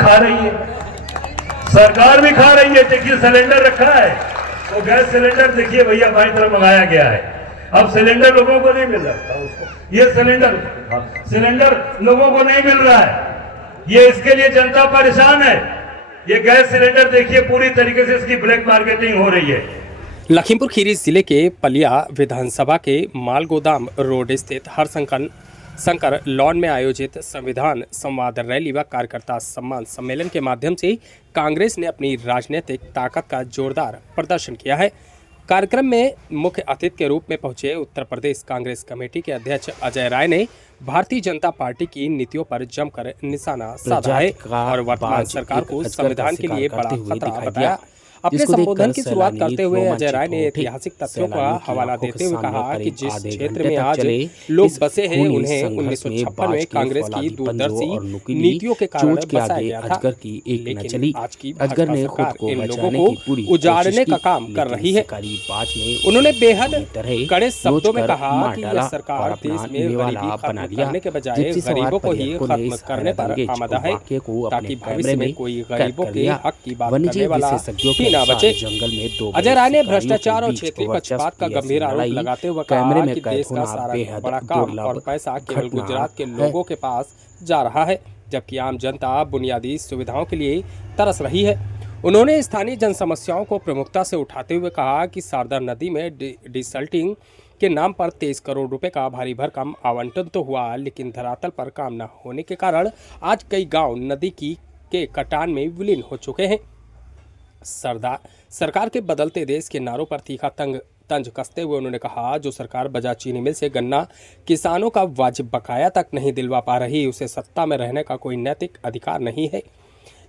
खा रही है, सरकार भी खा रही है। देखिए सिलेंडर रखा है, वो गैस सिलेंडर देखिए भैया बाई तरफ मंगाया गया है। अब सिलेंडर लोगों को नहीं मिल रहा था, उसको ये सिलेंडर लोगों को नहीं मिल रहा है। ये इसके लिए जनता परेशान है। ये गैस सिलेंडर देखिए पूरी तरीके से इसकी ब्लैक मार्केटिंग हो रही है। लखीमपुर खीरी जिले के पलिया विधानसभा के मालगोदाम रोड स्थित हरशंकर लॉन में आयोजित संविधान संवाद रैली व कार्यकर्ता सम्मान सम्मेलन के माध्यम से कांग्रेस ने अपनी राजनीतिक ताकत का जोरदार प्रदर्शन किया है। कार्यक्रम में मुख्य अतिथि के रूप में पहुंचे उत्तर प्रदेश कांग्रेस कमेटी के अध्यक्ष अजय राय ने भारतीय जनता पार्टी की नीतियों पर जमकर निशाना साधा है और वर्तमान सरकार को संविधान के लिए बड़ा खतरा बताया। अपने संबोधन की शुरुआत करते हुए अजय राय ने ऐतिहासिक तथ्यों का हवाला देते हुए कहा कि जिस क्षेत्र में आज लोग बसे हैं उन्हें 1956 में कांग्रेस की दूरदर्शी नीतियों के कारण बसाया गया था, लेकिन आज की भाजपा सरकार इन लोगों को उजाड़ने का काम कर रही है। उन्होंने बेहद कड़े शब्दों में कहा कि यह सरकार देश में गरीबी खत्म करने के बजाय गरीबों को ही खत्म करने पर आमादा है, ताकि भविष्य में कोई गरीबों के हक की बात करने वाला ना बचे। अजय राय ने भ्रष्टाचार और क्षेत्रीय पक्षपात का गंभीर आरोप लगाते हुए कहा कि देश का सारा बड़ा काम और पैसा केवल गुजरात के लोगों के पास जा रहा है, जबकि आम जनता बुनियादी सुविधाओं के लिए तरस रही है। उन्होंने स्थानीय जन समस्याओं को प्रमुखता से उठाते हुए कहा कि शारदा नदी में डिसल्टिंग के नाम पर 23 करोड़ रुपए का भारी भरकम आवंटन तो हुआ, लेकिन धरातल पर काम न होने के कारण आज कई गाँव नदी के कटान में विलीन हो चुके हैं। सरकार के बदलते देश के नारों पर तीखा तंज कसते हुए उन्होंने कहा, जो सरकार बजाज चीनी मिल से गन्ना किसानों का वाजिब बकाया तक नहीं दिलवा पा रही, उसे सत्ता में रहने का कोई नैतिक अधिकार नहीं है।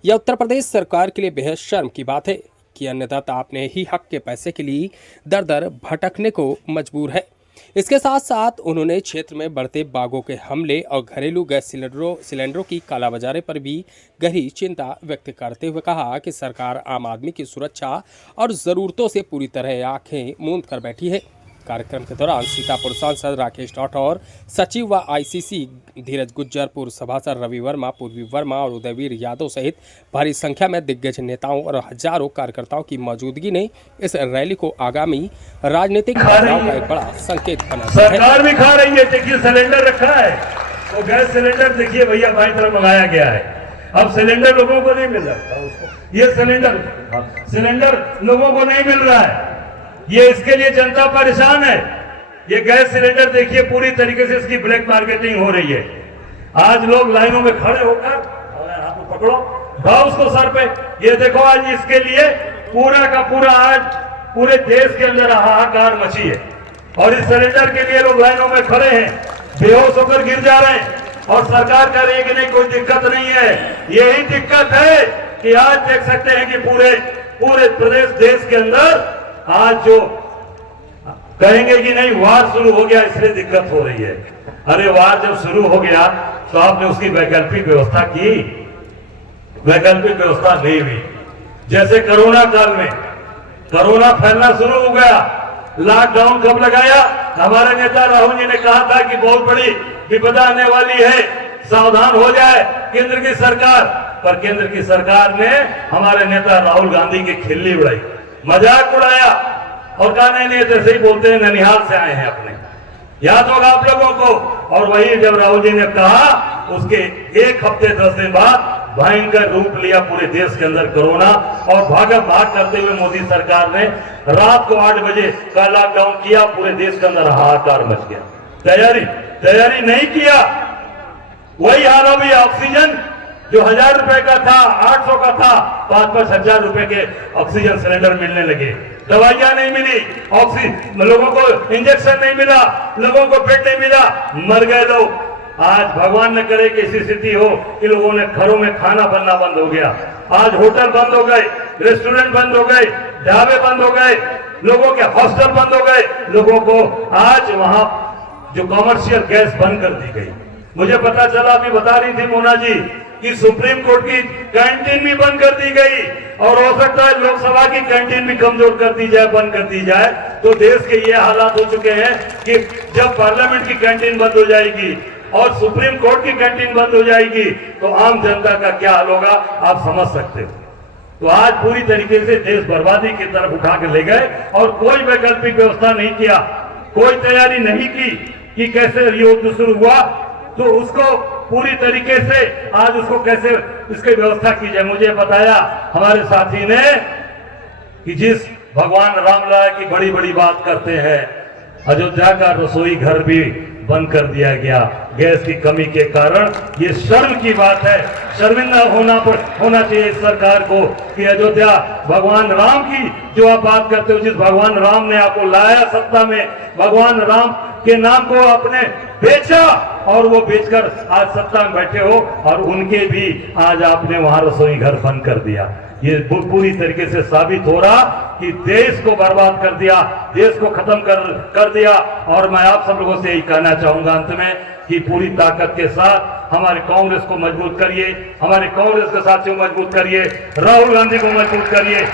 यह उत्तर प्रदेश सरकार के लिए बेहद शर्म की बात है कि अन्नदाता अपने ही हक के पैसे के लिए दर दर भटकने को मजबूर है। इसके साथ साथ उन्होंने क्षेत्र में बढ़ते बाघों के हमले और घरेलू गैस सिलेंडरों की कालाबाजारी पर भी गहरी चिंता व्यक्त करते हुए कहा कि सरकार आम आदमी की सुरक्षा और ज़रूरतों से पूरी तरह आंखें मूंद कर बैठी है। कार्यक्रम के दौरान सीतापुर सांसद राकेश राठौर, सचिव व आईसीसी धीरज गुज्जर, पूर्व सभासद रवि वर्मा, पूर्वी वर्मा और उदयवीर यादव सहित भारी संख्या में दिग्गज नेताओं और हजारों कार्यकर्ताओं की मौजूदगी ने इस रैली को आगामी राजनीतिक बदलाव का एक बड़ा संकेत बना दिया है। सरकार भी खा रही है। देखिए सिलेंडर रखा है, वो गैस सिलेंडर देखिए भैया बाई तरफ मंगाया गया है। अब सिलेंडर लोगों को नहीं मिल रहा था, उसको ये सिलेंडर लोगों को नहीं मिल रहा है। ये इसके लिए जनता परेशान है। ये गैस सिलेंडर देखिए पूरी तरीके से इसकी ब्लैक मार्केटिंग हो रही है। आज लोग लाइनों में खड़े होकर हाथ पकड़ो, भाव उसको सर पे, ये देखो आज इसके लिए पूरा का पूरा आज पूरे देश के अंदर हाहाकार मची है और इस सिलेंडर के लिए लोग लाइनों में खड़े हैं, बेहोश होकर गिर जा रहे हैं और सरकार कह रही है कि नहीं कोई दिक्कत नहीं है। यही दिक्कत है कि आज देख सकते हैं कि पूरे प्रदेश देश के अंदर आज जो कहेंगे कि नहीं वार शुरू हो गया इसलिए दिक्कत हो रही है। अरे वार जब शुरू हो गया तो आपने उसकी वैकल्पिक व्यवस्था की? वैकल्पिक व्यवस्था नहीं हुई। जैसे कोरोना काल में कोरोना फैलना शुरू हो गया, लॉकडाउन कब लगाया? हमारे नेता राहुल जी ने कहा था कि बहुत बड़ी विपदा आने वाली है, सावधान हो जाए केंद्र की सरकार। पर केंद्र की सरकार ने हमारे नेता राहुल गांधी की खिल्ली उड़ाई, मजाक उड़ाया और कहा नहीं जैसे ही बोलते हैं ननिहाल से आए हैं अपने, याद होगा आप लोगों को। और वही जब राहुल जी ने कहा उसके एक हफ्ते 10 दिन बाद भयंकर रूप लिया पूरे देश के अंदर कोरोना और भाग करते हुए मोदी सरकार ने रात को 8 बजे का लॉकडाउन किया। पूरे देश के अंदर हाहाकार मच गया। तैयारी नहीं किया। वही हाल हो गया। ऑक्सीजन जो 1000 रुपए का था 800 का था, 5-5 हजार रुपए के ऑक्सीजन सिलेंडर मिलने लगे। दवाइयां नहीं मिली, ऑक्सीजन लोगों को इंजेक्शन नहीं मिला, लोगों को बेड नहीं मिला, मर गए लोग। आज भगवान न करे कि ऐसी स्थिति हो कि लोगों ने घरों में खाना बनना बंद हो गया। आज होटल बंद हो गए, रेस्टोरेंट बंद हो गए, ढाबे बंद हो गए, लोगों के हॉस्टल बंद हो गए। लोगों को आज वहां जो कमर्शियल गैस बंद कर दी गई। मुझे पता चला, अभी बता रही थी मोना जी कि सुप्रीम कोर्ट की कैंटीन भी बंद कर दी गई और हो सकता है लोकसभा की कैंटीन भी कमजोर कर दी जाए, बंद कर दी जाए। तो देश के ये हालात हो चुके हैं कि जब पार्लियामेंट की कैंटीन बंद हो जाएगी, और सुप्रीम कोर्ट की कैंटीन बंद हो जाएगी तो आम जनता का क्या हाल होगा आप समझ सकते हो। तो आज पूरी तरीके से देश बर्बादी की तरफ उठा के ले गए और कोई वैकल्पिक व्यवस्था नहीं किया, कोई तैयारी नहीं की कि कैसे युद्ध शुरू हुआ तो उसको पूरी तरीके से आज उसको कैसे इसकी व्यवस्था की जाए। मुझे बताया हमारे साथी ने कि जिस भगवान रामलला की बड़ी बड़ी बात करते हैं, अयोध्या का रसोई घर भी बंद कर दिया गया गैस की कमी के कारण। ये शर्म की बात है, शर्मिंदा होना चाहिए इस सरकार को कि अयोध्या भगवान राम की जो आप बात करते हो, जिस भगवान राम ने आपको लाया सत्ता में, भगवान राम के नाम को आपने बेचा और वो बेचकर आज सत्ता में बैठे हो और उनके भी आज आपने वहां रसोई घर बंद कर दिया। ये पूरी तरीके से साबित हो रहा कि देश को बर्बाद कर दिया, देश को खत्म कर दिया। और मैं आप सब लोगों से यही कहना चाहूंगा अंत में कि पूरी ताकत के साथ हमारे कांग्रेस को मजबूत करिए, हमारे कांग्रेस के साथियों को मजबूत करिए, राहुल गांधी को मजबूत करिए,